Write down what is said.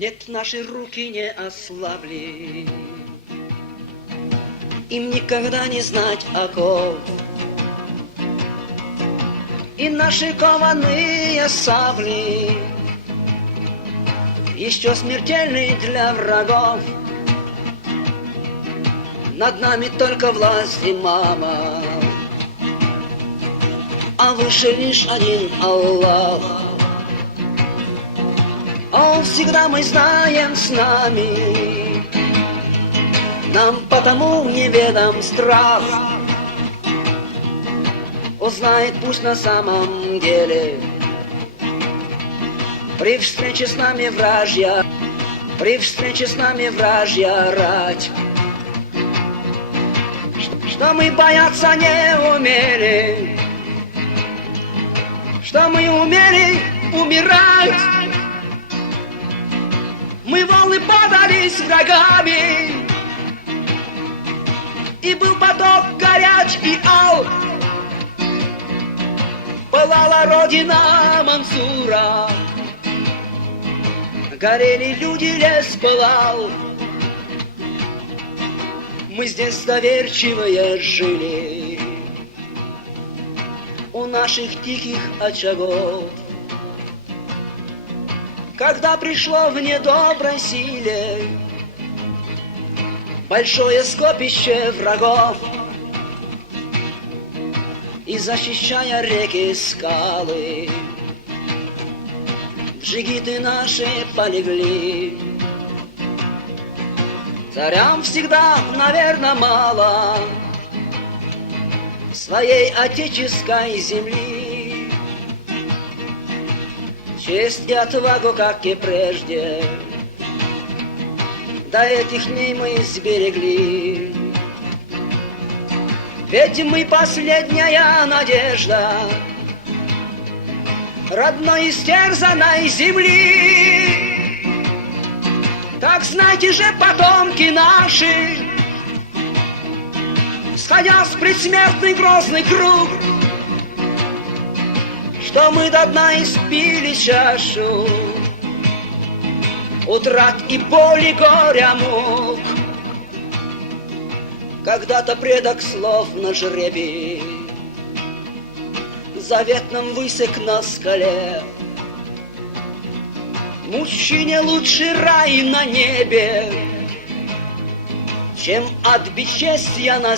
Нет, наши руки не ослабли, им никогда не знать оков. И наши кованые сабли еще смертельны для врагов. Над нами только власть имама, а выше лишь один Аллах. Он всегда, мы знаем, с нами, нам потому неведом страх. Узнает пусть на самом деле при встрече с нами вражья, при встрече с нами вражья рать. Что мы бояться не умели, что мы умели умирать. Мы волны подались врагами, и был поток горяч и ал. Пылала родина Мансура, горели люди, лес пылал. Мы здесь доверчивые жили у наших тихих очагов. Когда пришло в недоброй силе большое скопище врагов, и защищая реки, скалы, джигиты наши полегли. Царям всегда, наверное, мало своей отеческой земли. Честь и отвагу, как и прежде, до этих дней мы сберегли. Ведь мы последняя надежда родной истерзанной земли. Так знайте же, потомки наши, сходя в предсмертный грозный круг, что мы до дна испили чашу утрат и боли, горя, мук. Когда-то предок слов на жребии заветном высек на скале. Мужчине лучше рай на небе, чем от бесчестья на